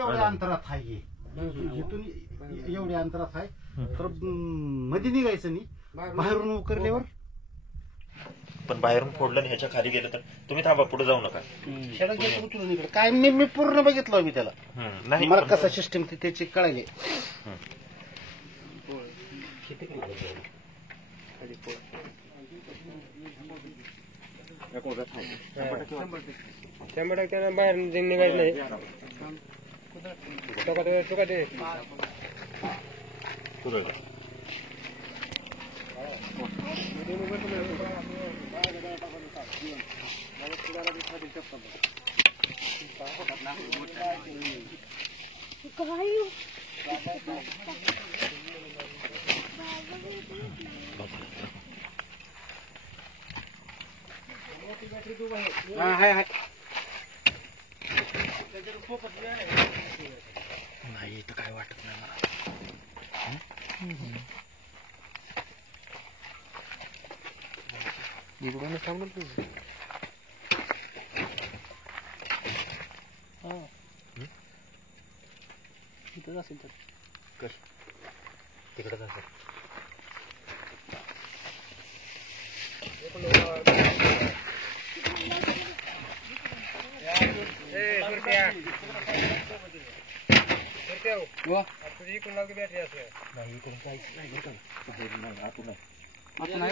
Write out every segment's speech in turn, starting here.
एवढ्या अंतरात आहे इथून एवढ्या अंतरात आहे तर मध्ये निघायचं नाही बाहेरून उकरल्यावर. पण बाहेरून फोडलं ह्याच्या खाली गेलं तर तुम्ही थांबा, पुढे जाऊ नका. उचलून इकडे काय मी पूर्ण बघितलं मी त्याला. नाही मला कसा सिस्टम त्याची कळाली. शंभर टक्के बाहेर निघायचं नाही. नाही इथं काय वाटत नाही मला. तिकडे असेल तर तिकडे असेल.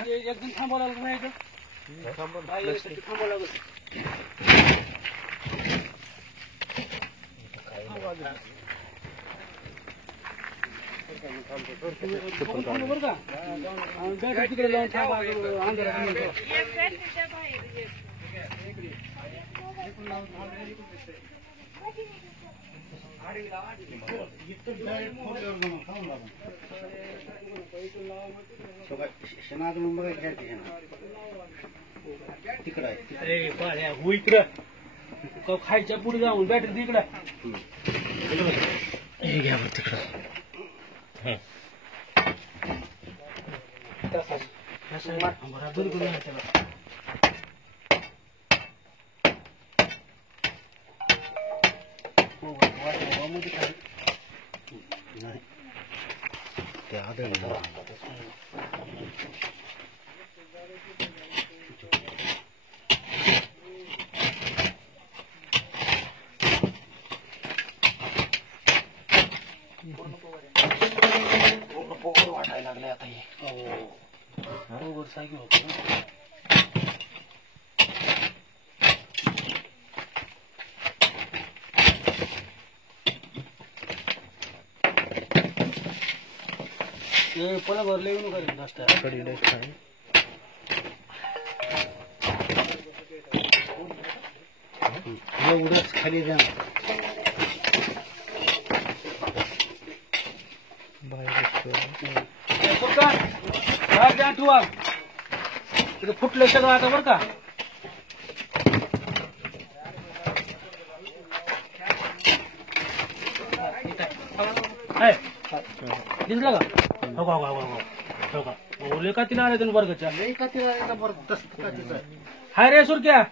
एकदम थांबावं लागलं नाही थांबावं लागलं. बरं का तिकडे जाऊन तिकडं आहे इकडं खायच्या पुढे जाऊन बॅटरी तिकडं हे घ्या बरं तिकडं. वाटायला लागले आता हे. पला भरले येऊन करेल नाश्ता एवढंच खाली जा ठेवा तिथे फुटलं सगळं आता बरं का. दिसलं का हो का लेखा तिला आले तुम्ही वर्गाच्या लेखा तिला हाय रे सुरक्या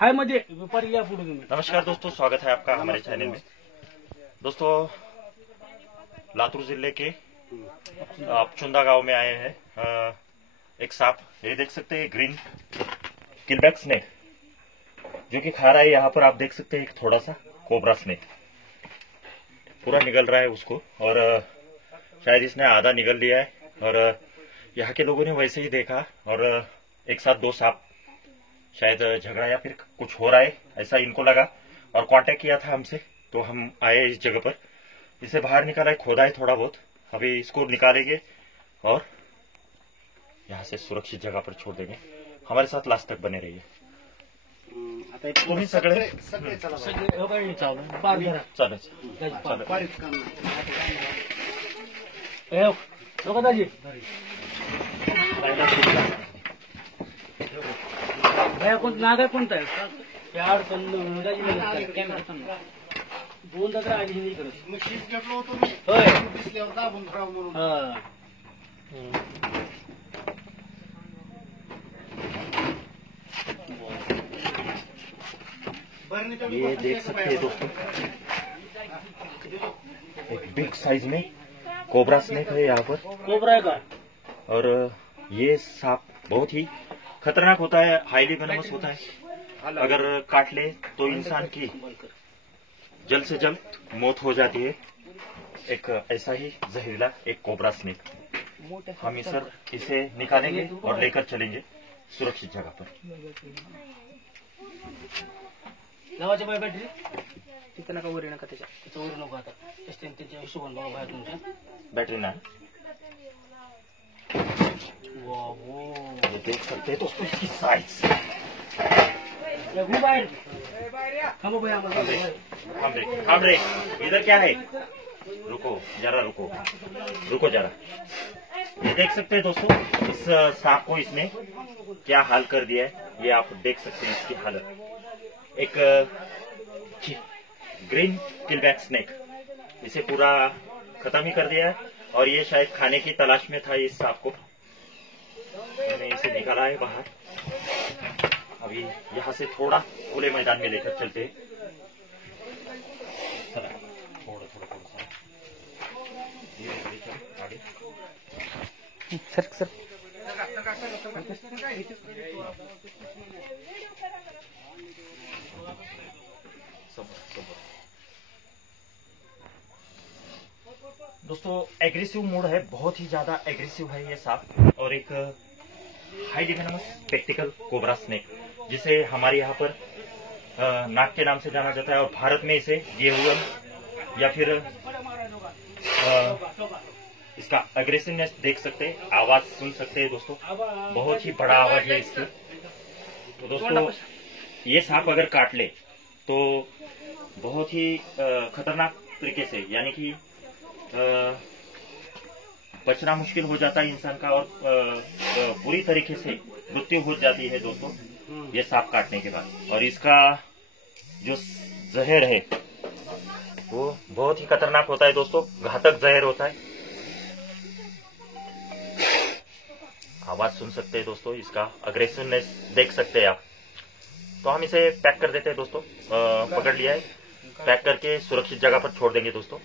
हाय मध्ये पर्याय पुढे तुम्ही. नमस्कार दोस्तों, स्वागत है आपका हमारे चैनल में. दोस्तों लातूर जिले के अपचुंदा गांव में आए हैं. एक सांप, ये देख सकते हैं ग्रीन किलबैक स्नेक जो कि खा रहा है. यहाँ पर आप देख सकते हैं एक थोड़ा सा कोबरा स्नेक पूरा निगल रहा है उसको, और शायद इसने आधा निगल लिया है. और यहाँ के लोगों ने वैसे ही देखा और एक साथ दो सांप शायद झगड़ा या फिर कुछ हो रहा है ऐसा इनको लगा और कांटेक्ट किया था हमसे. तो हम आए इस जगह पर, इसे बाहर निकाला है, खोदा है थोड़ा बहुत. अभी इसको निकालेंगे और यहाँ से सुरक्षित जगह पर छोड़ देंगे. हमारे साथ लास्ट तक बने रहिए. तुम्ही सगळे नागा कोणता आहे दोन दगड आधी होय ये देख सकते हैं दोस्तों, एक बिग साइज में कोबरा स्नेक है यहाँ पर। कोबरा का और ये सांप बहुत ही खतरनाक होता है, हाईली वेनमस होता है। अगर काट ले तो इंसान की जल्द से जल्द मौत हो जाती है। एक ऐसा ही जहरीला एक कोबरा स्नेक। हम इसे निकालेंगे और लेकर चलेंगे सुरक्षित जगह पर। लावायच्या बाय बॅटरी तिथं नका वर नका त्याच्या वर नको आता त्यांच्या हिशोबाने बघा बाहेर तुमच्या बैटरी ना ये देख सकते हैं दोस्तों इसकी साइज। बाहेर हम रे इधर क्या है, रुको जरा। ये देख सकते हैं दोस्तों, इस सांप को इसने क्या हाल कर दिया है, ये आप देख सकते हैं इसकी हालत। एक ग्रीन किलबैक स्नेक, इसे पूरा खत्म ही कर दिया है। और ये शायद खाने की तलाश में था इस सांप को, मैंने इसे निकाला है बाहर। अभी यहाँ से थोड़ा खुले मैदान में लेकर चलते हैं। थोड़ा सा आगे सर दोस्तों एग्रेसिव मूड है, बहुत ही ज्यादा एग्रेसिव है ये सांप। और एक highly venomous spectacled cobra snake, जिसे हमारे यहाँ पर नाग के नाम से जाना जाता है, और भारत में इसे गेहुअम या फिर इसका अग्रेसिवनेस देख सकते हैं, आवाज सुन सकते हैं दोस्तों, बहुत ही बड़ा आवाज है इसकी। तो दोस्तों ये सांप अगर काट ले तो बहुत ही खतरनाक तरीके से, यानी कि बचना मुश्किल हो जाता है इंसान का, और बुरी तरीके से मृत्यु हो जाती है दोस्तों ये सांप काटने के बाद। और इसका जो जहर है वो बहुत ही खतरनाक होता है दोस्तों, घातक जहर होता है। आवाज सुन सकते हैं दोस्तों, इसका अग्रेसिवनेस देख सकते हैं आप। तो हम इसे पैक कर देते हैं दोस्तों, पकड़ लिया है, पैक करके सुरक्षित जगह पर छोड़ देंगे दोस्तों।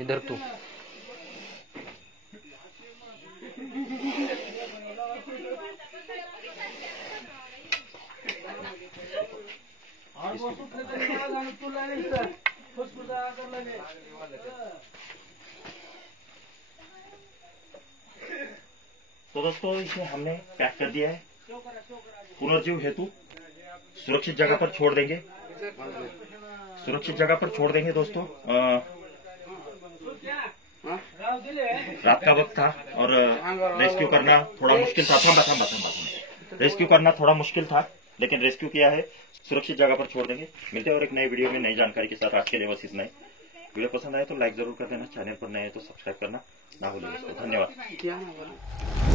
इधर तू तो दोस्तों इसे हमने पैक कर दिया है, पुनर्जीव हेतु सुरक्षित जगह पर छोड़ देंगे, दोस्तों। रात का वक्त था और रेस्क्यू करना थोड़ा मुश्किल था। रेस्क्यू करना थोड़ा मुश्किल था, लेकिन रेस्क्यू किया है, सुरक्षित जगह पर छोड़ देंगे। मिलते हैं और एक नई वीडियो में नई जानकारी के साथ। आज के लिए बस इतना ही। वीडियो पसंद आए तो लाइक जरूर कर देना, चैनल पर नए हैं तो सब्सक्राइब करना ना भूलिए दोस्तों। धन्यवाद।